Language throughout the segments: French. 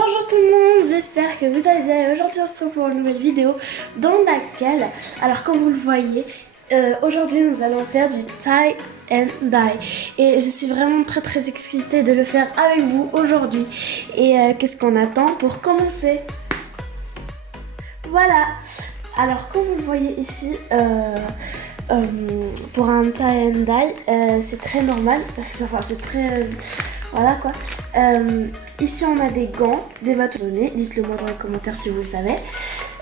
Bonjour tout le monde, j'espère que vous allez bien. Aujourd'hui on se retrouve pour une nouvelle vidéo dans laquelle, alors comme vous le voyez, aujourd'hui nous allons faire du tie and dye. Et je suis vraiment très excitée de le faire avec vous aujourd'hui. Et qu'est-ce qu'on attend pour commencer? Voilà, alors comme vous le voyez ici, pour un tie and dye, c'est très normal, enfin c'est très... voilà quoi. Ici on a des gants, des bâtonnets, dites-le moi dans les commentaires si vous le savez.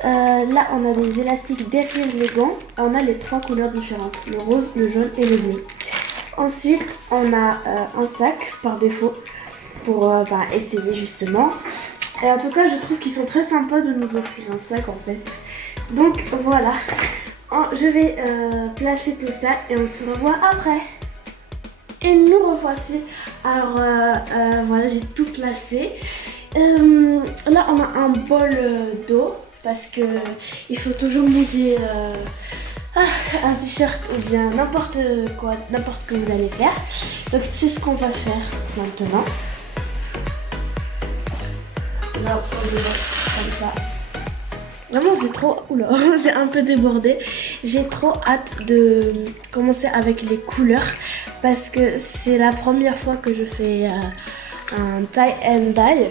Là on a des élastiques derrière les gants, on a les trois couleurs différentes, le rose, le jaune et le bleu. Ensuite on a un sac par défaut pour essayer justement. Et en tout cas je trouve qu'ils sont très sympas de nous offrir un sac en fait. Donc voilà, je vais placer tout ça et on se revoit après. Et nous revoici. Alors voilà, j'ai tout placé. Là on a un bol d'eau parce que il faut toujours mouiller un t-shirt ou bien n'importe quoi, n'importe ce que vous allez faire. Donc c'est ce qu'on va faire maintenant. Genre, comme ça. Vraiment j'ai trop... Oula, j'ai un peu débordé. J'ai trop hâte de commencer avec les couleurs parce que c'est la première fois que je fais un tie and dye.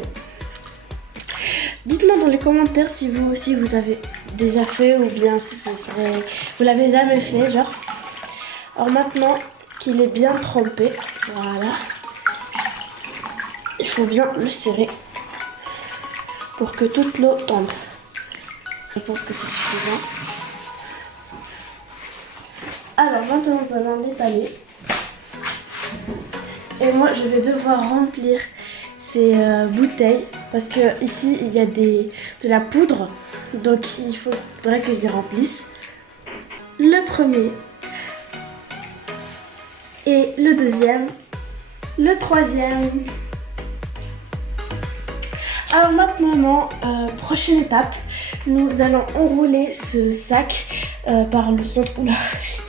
Dites-moi dans les commentaires si vous aussi vous avez déjà fait ou bien si vous l'avez jamais fait genre. Alors maintenant qu'il est bien trempé, voilà, il faut bien le serrer pour que toute l'eau tombe. Je pense que c'est suffisant. Alors maintenant nous allons l'étaler. Et moi je vais devoir remplir ces bouteilles parce que ici il y a de la poudre. Donc il faudrait que je les remplisse. Le premier. Et le deuxième. Le troisième. Alors maintenant, prochaine étape. Nous allons enrouler ce sac par le centre. Oula,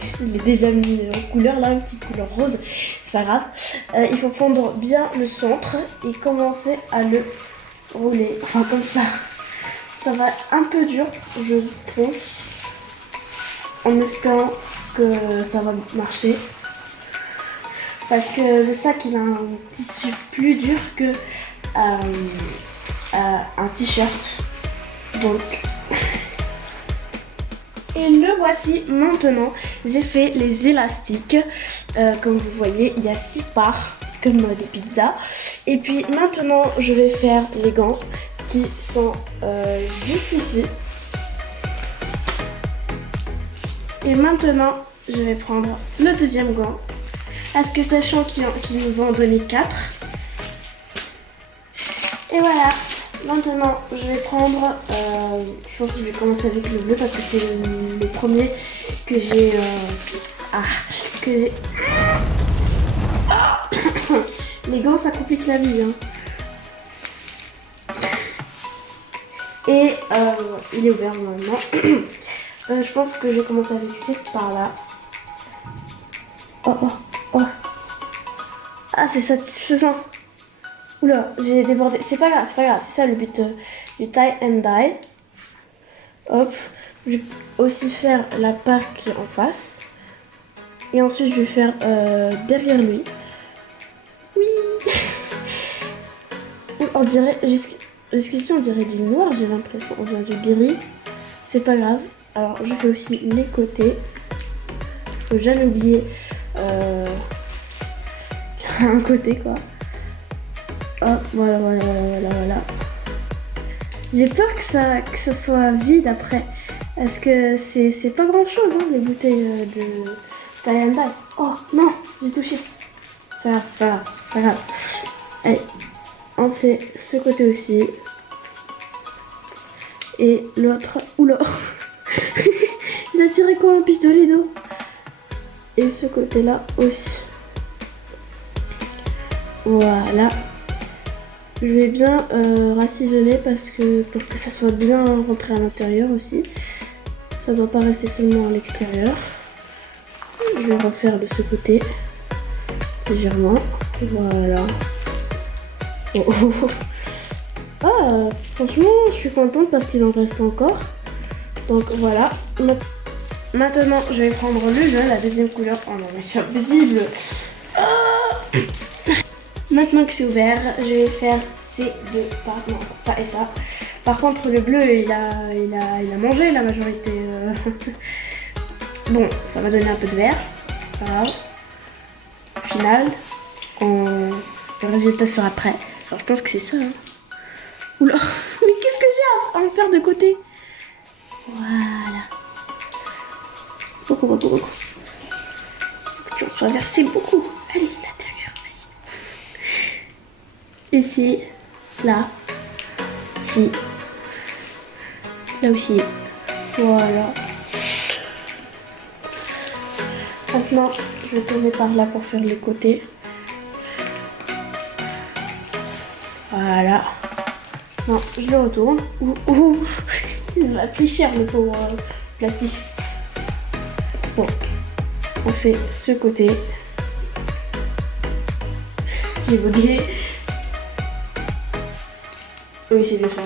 je l'ai déjà mis en couleur là, une petite couleur rose. C'est pas grave. Il faut prendre bien le centre et commencer à le rouler. Enfin comme ça. Ça va être un peu dur, je pense. En espérant que ça va marcher. Parce que le sac il a un tissu plus dur que un t-shirt. Donc, et le voici maintenant. J'ai fait les élastiques. Comme vous voyez, il y a 6 parts comme des pizzas. Et puis maintenant, je vais faire les gants qui sont juste ici. Et maintenant, je vais prendre le deuxième gant. Parce que sachant qu'ils nous ont donné 4. Et voilà. Maintenant, je vais prendre, je pense que je vais commencer avec le bleu parce que c'est le premier que j'ai, les gants, ça complique la vie, hein. Et il est ouvert maintenant. Je pense que je vais commencer avec cette part là. Oh. Ah, c'est satisfaisant. Oula, j'ai débordé. C'est pas grave. C'est ça le but du tie and dye. Hop. Je vais aussi faire la part qui est en face. Et ensuite, je vais faire derrière lui. Oui. On dirait, jusqu'ici, on dirait du noir, j'ai l'impression. On dirait du gris. C'est pas grave. Alors, je fais aussi les côtés. Faut jamais oublier un côté, quoi. Oh, voilà. J'ai peur que ça soit vide après. Parce que c'est pas grand chose, hein, les bouteilles de tie and dye. Oh non, j'ai touché. Ça va, pas grave. Allez, on fait ce côté aussi. Et l'autre. Oula. Il a tiré comme un pistolet d'eau. Et ce côté là aussi. Voilà. Je vais bien racisonner parce que pour que ça soit bien rentré à l'intérieur aussi. Ça ne doit pas rester seulement à l'extérieur. Je vais refaire de ce côté légèrement. Voilà. Oh. Ah, franchement, je suis contente parce qu'il en reste encore. Donc voilà. Maintenant, je vais prendre le jaune, la deuxième couleur. Oh non, mais c'est invisible. Ah. Maintenant que c'est ouvert, je vais faire ces deux parts. Non, ça et ça. Par contre, le bleu, il a mangé la majorité. Bon, ça va donner un peu de vert. Pas grave. Au final, le résultat sera prêt. Alors, je pense que c'est ça. Hein. Oula, mais qu'est-ce que j'ai à en faire de côté? Voilà. Beaucoup. Tu en vas verser beaucoup. Allez, l'intérieur, vas-y. Ici, là, ici, là aussi. Voilà. Maintenant, je vais tourner par là pour faire le côté. Voilà. Non, je le retourne. Ouh. Il va fléchir le pauvre plastique. Bon, on fait ce côté. J'ai bugué. Oui, c'est bien sûr.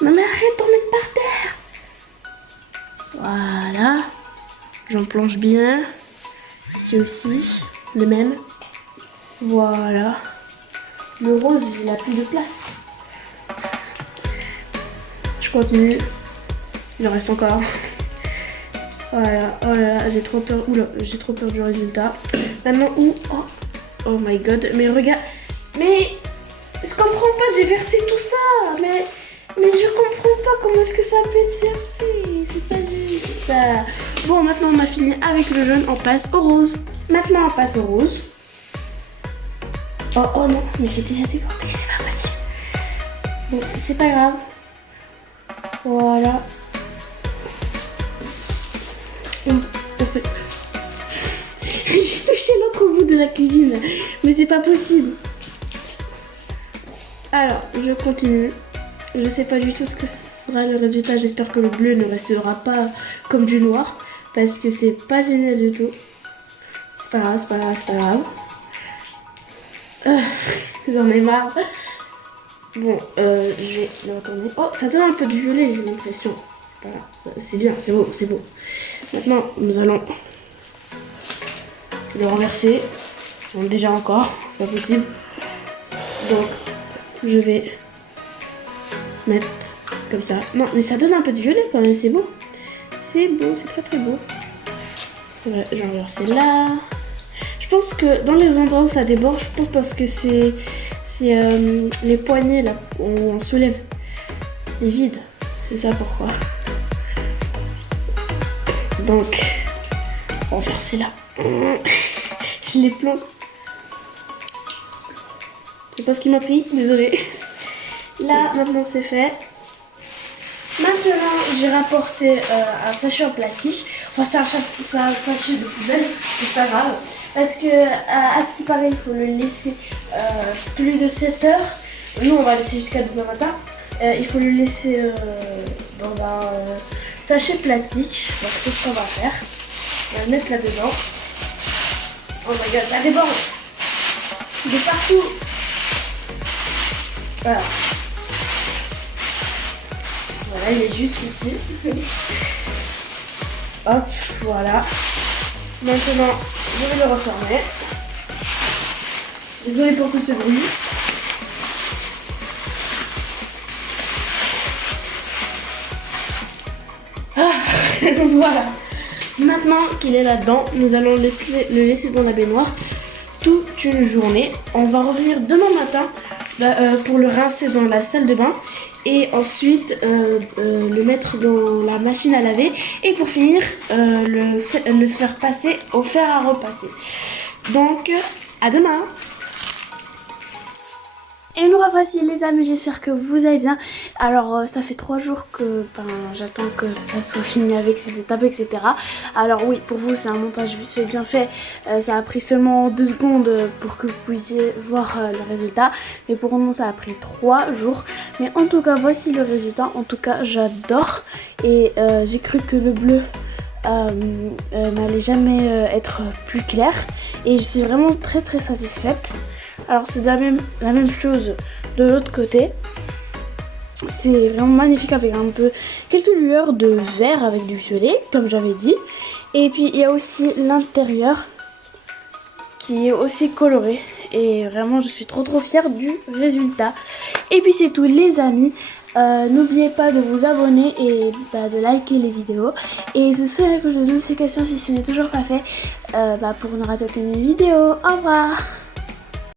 Non mais arrête d'en mettre par terre. Voilà. J'en plonge bien. Ici aussi, le même. Voilà. Le rose, il a plus de place. Je continue. Il en reste encore. Voilà. Oh là là, j'ai trop peur. Oula, j'ai trop peur du résultat. Maintenant, où? Oh my god. Mais regarde. Mais je comprends pas. J'ai versé tout ça. Mais je comprends pas comment est-ce que ça peut être versé. C'est pas juste ça. Bon, maintenant on a fini avec le jaune. On passe au rose. Maintenant, on passe au rose. Oh non, mais j'ai déjà décorté, c'est pas possible. Bon, c'est pas grave. Voilà. J'ai touché l'autre bout de la cuisine, mais c'est pas possible. Alors, je continue. Je sais pas du tout ce que sera le résultat. J'espère que le bleu ne restera pas comme du noir, parce que c'est pas génial du tout. C'est pas grave. J'en ai marre. Bon, je vais le retourner. Oh, ça donne un peu de violet, j'ai l'impression. C'est pas grave, c'est bien, c'est beau. Maintenant, nous allons le renverser. Bon, déjà encore, c'est pas possible. Donc, je vais mettre comme ça. Non, mais ça donne un peu de violet quand même, c'est beau. C'est beau, c'est très beau. Ouais, je vais renverser là. Je pense que dans les endroits où ça déborde, je pense parce que c'est les poignées là où on soulève les vides. C'est ça pourquoi. Donc, on va verser là. Je les plombe. Je sais pas ce qui m'a pris, désolée. Là, maintenant c'est fait. Maintenant, j'ai rapporté un sachet en plastique. Enfin, c'est un sachet de poubelle, c'est pas grave. Parce que, à ce qui paraît, il faut le laisser plus de 7 heures. Nous, on va laisser jusqu'à demain matin. Il faut le laisser dans un sachet plastique. Donc, c'est ce qu'on va faire. On va le mettre là-dedans. Oh my god, ça déborde de partout. Voilà. Voilà, il est juste ici. Hop, voilà. Maintenant, je vais le refermer. Désolée pour tout ce bruit. Voilà. Maintenant qu'il est là-dedans, nous allons le laisser dans la baignoire toute une journée. On va revenir demain matin pour le rincer dans la salle de bain. Et ensuite le mettre dans la machine à laver. Et pour finir, le faire passer au fer à repasser. Donc, à demain! Et nous revoici les amis, j'espère que vous allez bien. Alors ça fait 3 jours que j'attends que ça soit fini avec ces étapes, etc. Alors oui, pour vous c'est un montage vite fait, bien fait. Ça a pris seulement 2 secondes pour que vous puissiez voir le résultat. Mais pour nous ça a pris 3 jours. Mais en tout cas voici le résultat. En tout cas j'adore. Et j'ai cru que le bleu n'allait jamais être plus clair. Et je suis vraiment très satisfaite. Alors c'est la même chose de l'autre côté. C'est vraiment magnifique avec un peu quelques lueurs de vert avec du violet, comme j'avais dit. Et puis il y a aussi l'intérieur qui est aussi coloré. Et vraiment je suis trop fière du résultat. Et puis c'est tout les amis. N'oubliez pas de vous abonner et de liker les vidéos. Et ce serait que je notification si ce n'est toujours pas fait pour ne rater aucune vidéo. Au revoir.